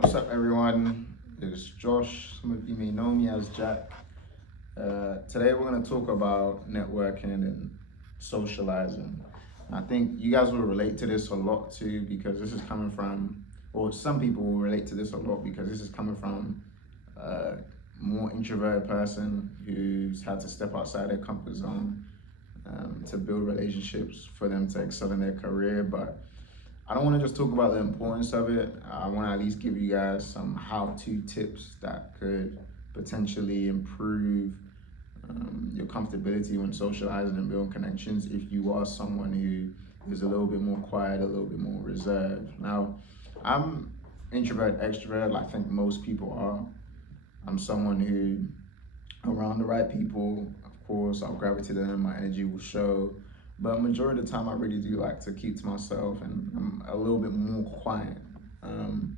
What's up, everyone? It's Josh. Some of you may know me as Jack. Today, we're going to talk about networking and socializing. I think you guys will relate to this a lot too, because this is coming from, or some people will relate to this a lot because this is coming from a more introverted person who's had to step outside their comfort zone to build relationships for them to excel in their career. But I don't want to just talk about the importance of it. I want to at least give you guys some how-to tips that could potentially improve your comfortability when socializing and building connections if you are someone who is a little bit more quiet, a little bit more reserved. Now, I'm introvert, extrovert, like I think most people are. I'm someone who, around the right people, of course, I'll gravitate to them, my energy will show. But majority of the time, I really do like to keep to myself, and I'm a little bit more quiet, and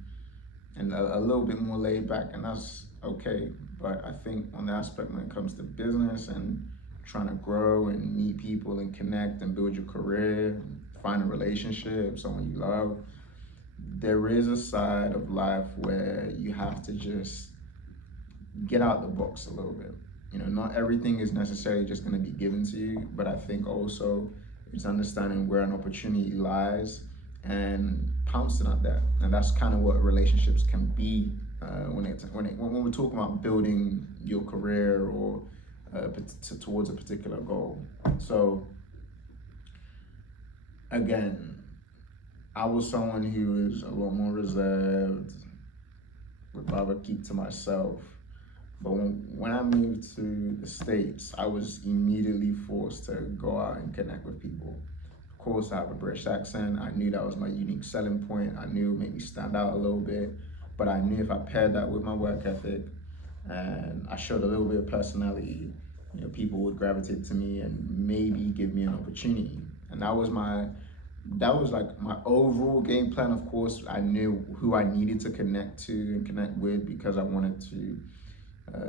a little bit more laid back, and that's okay. But I think on the aspect when it comes to business and trying to grow and meet people and connect and build your career, find a relationship, someone you love, there is a side of life where you have to just get out the box a little bit. Not everything is necessarily just going to be given to you, but I think also it's understanding where an opportunity lies and pouncing at that. And that's kind of what relationships can be when we're talking about building your career or towards a particular goal. So again, I was someone who was a lot more reserved, would rather keep to myself. But when I moved to the States, I was immediately forced to go out and connect with people. Of course, I have a British accent. I knew that was my unique selling point. I knew it would make me stand out a little bit. But I knew if I paired that with my work ethic and I showed a little bit of personality, people would gravitate to me and maybe give me an opportunity. And that was like my overall game plan. Of course, I knew who I needed to connect to and connect with because I wanted to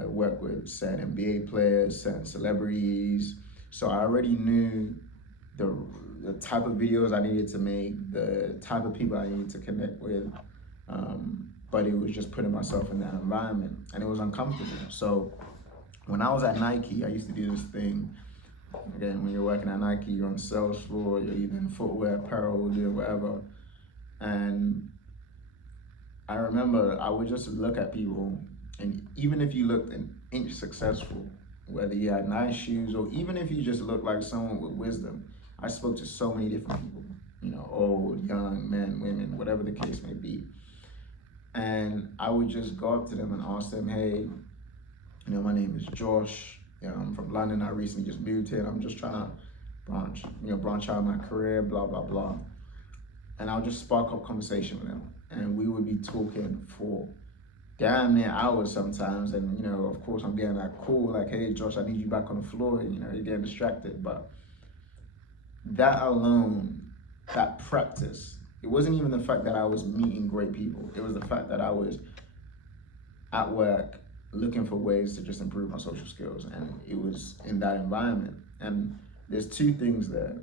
work with certain NBA players, certain celebrities. So I already knew the type of videos I needed to make, the type of people I needed to connect with. But it was just putting myself in that environment, and it was uncomfortable. So when I was at Nike, I used to do this thing. Again, when you're working at Nike, you're on the sales floor, you're either in footwear, apparel, doing whatever. And I remember I would just look at people, and even if you looked an inch successful, whether you had nice shoes or even if you just looked like someone with wisdom, I spoke to so many different people, old, young, men, women, whatever the case may be. And I would just go up to them and ask them, hey, my name is Josh. I'm from London. I recently just moved here. I'm just trying to branch out my career, blah, blah, blah. And I'll just spark up conversation with them. And we would be talking for damn near hours sometimes. And, of course, I'm getting that call, like, hey, Josh, I need you back on the floor. You're getting distracted. But that alone, that practice, it wasn't even the fact that I was meeting great people. It was the fact that I was at work looking for ways to just improve my social skills. And it was in that environment. And there's two things there.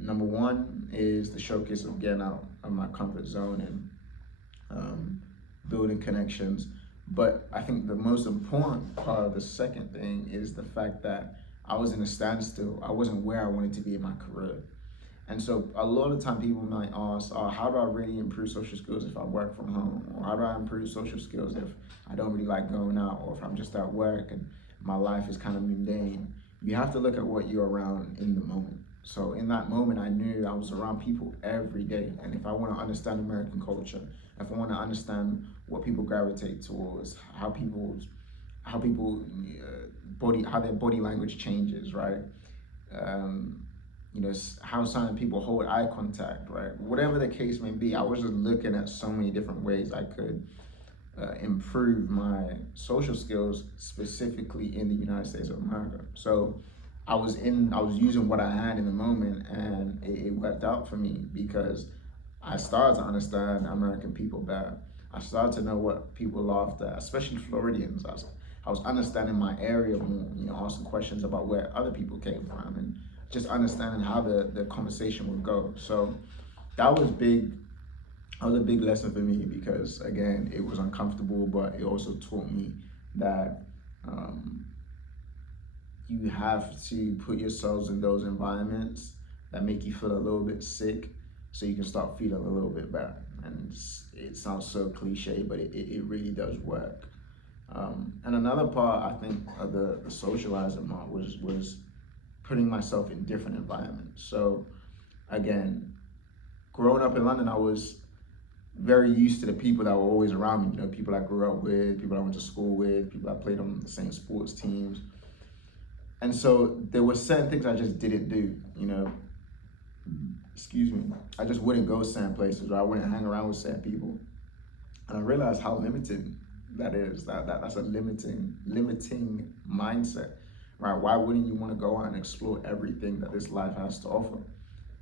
Number one is the showcase of getting out of my comfort zone and building connections. But I think the most important part of the second thing is the fact that I was in a standstill. I wasn't where I wanted to be in my career. And so a lot of time people might ask, how do I really improve social skills if I work from home? Or how do I improve social skills if I don't really like going out, or if I'm just at work and my life is kind of mundane? You have to look at what you're around in the moment. So in that moment, I knew I was around people every day. And if I want to understand American culture, if I want to understand what people gravitate towards, how their body language changes, right? How some people hold eye contact, right? Whatever the case may be, I was just looking at so many different ways I could improve my social skills, specifically in the United States of America. So I was using what I had in the moment, and it worked out for me because I started to understand American people better. I started to know what people laughed at, especially Floridians. I was understanding my area more, asking questions about where other people came from, and just understanding how the conversation would go. So that was big that was a big lesson for me because again, it was uncomfortable, but it also taught me that um, you have to put yourselves in those environments that make you feel a little bit sick so you can start feeling a little bit better. And it sounds so cliche, but it really does work. And another part I think of the socializing part was putting myself in different environments. So again, growing up in London, I was very used to the people that were always around me. You know, people I grew up with, people I went to school with, people I played on the same sports teams. And so there were certain things I just didn't do. You know, excuse me, I just wouldn't go certain places, or I wouldn't hang around with certain people. And I realized how limiting that is. That's a limiting mindset, right? Why wouldn't you want to go out and explore everything that this life has to offer?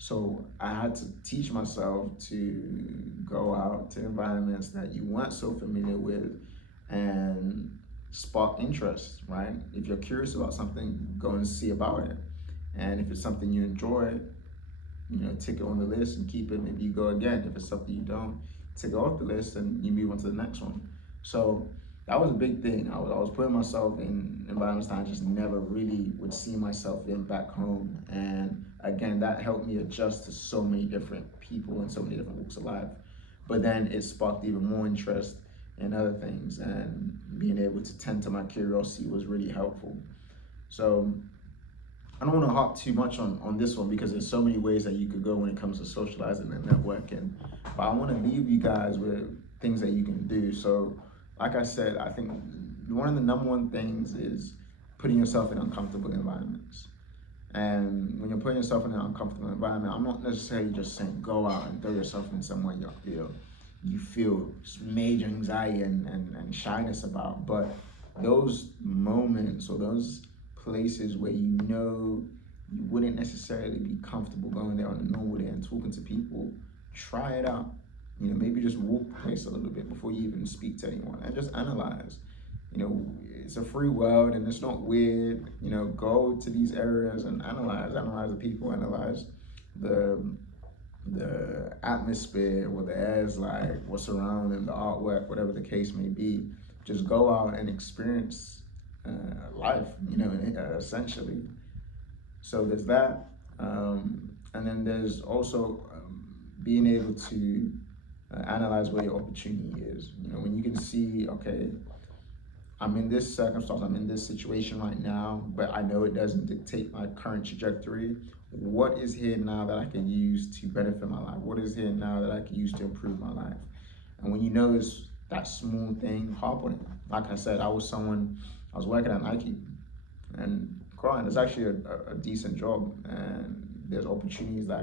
So I had to teach myself to go out to environments that you weren't so familiar with and spark interest, right? If you're curious about something, go and see about it. And if it's something you enjoy, you know, tick it on the list and keep it. Maybe you go again. If it's something you don't, tick it off the list and you move on to the next one. So that was a big thing. I was putting myself in environments that I just never really would see myself in back home. And again, that helped me adjust to so many different people and so many different walks of life. But then it sparked even more interest in other things, and being able to tend to my curiosity was really helpful. So I don't want to harp too much on this one because there's so many ways that you could go when it comes to socializing and networking. But I want to leave you guys with things that you can do. So, like I said, I think one of the number one things is putting yourself in uncomfortable environments. And when you're putting yourself in an uncomfortable environment, I'm not necessarily just saying go out and throw yourself in somewhere you feel major anxiety and shyness about. But those moments or those places where you know you wouldn't necessarily be comfortable going there on a normal day and talking to people, try it out. You know, maybe just walk the place a little bit before you even speak to anyone and just analyze. You know, it's a free world and it's not weird. You know, go to these areas and analyze the people, analyze the atmosphere, what the air is like, what's surrounding the artwork, whatever the case may be. Just go out and experience life, you know, essentially. So there's that. And then there's also being able to analyze where your opportunity is. You know, when you can see, okay, I'm in this circumstance, I'm in this situation right now, but I know it doesn't dictate my current trajectory. What is here now that I can use to benefit my life? What is here now that I can use to improve my life? And when you notice that small thing, hop on it. Like I said, I was working at Nike, and crying, it's actually a decent job, and there's opportunities that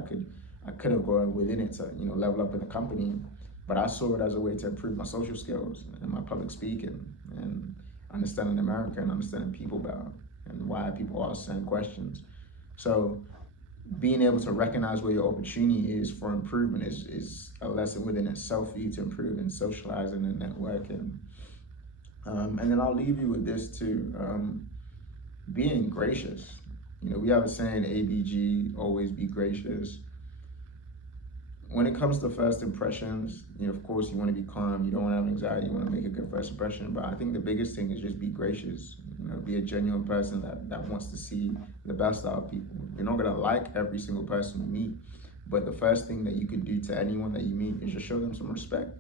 I could have gone within it to, you know, level up in the company. But I saw it as a way to improve my social skills and my public speaking and understanding America and understanding people better and why people ask certain questions. So being able to recognize where your opportunity is for improvement is a lesson within itself for you to improve in socializing and networking. And then I'll leave you with this too, being gracious. You know, we have a saying, ABG, always be gracious. When it comes to first impressions, you know, of course, you want to be calm. You don't want to have anxiety. You want to make a good first impression. But I think the biggest thing is just be gracious. You know, be a genuine person that wants to see the best out of people. You're not going to like every single person you meet. But the first thing that you can do to anyone that you meet is just show them some respect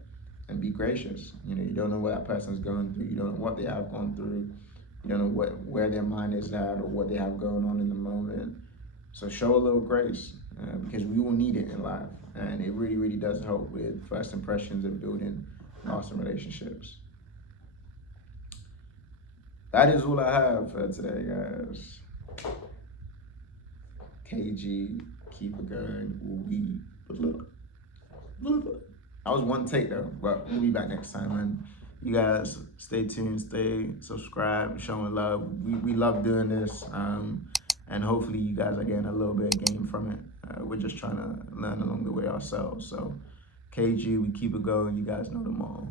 and be gracious. You know, you don't know what that person's going through. You don't know what they have gone through. You don't know where their mind is at or what they have going on in the moment. So show a little grace because we will need it in life. And it really, really does help with first impressions and building lasting relationships. That is all I have for today, guys. KG, keep it going. That was one take though, but we'll be back next time, man. You guys stay tuned, stay subscribed, showing love. We love doing this. And hopefully you guys are getting a little bit of game from it. We're just trying to learn along the way ourselves. So KG, we keep it going. You guys know them all.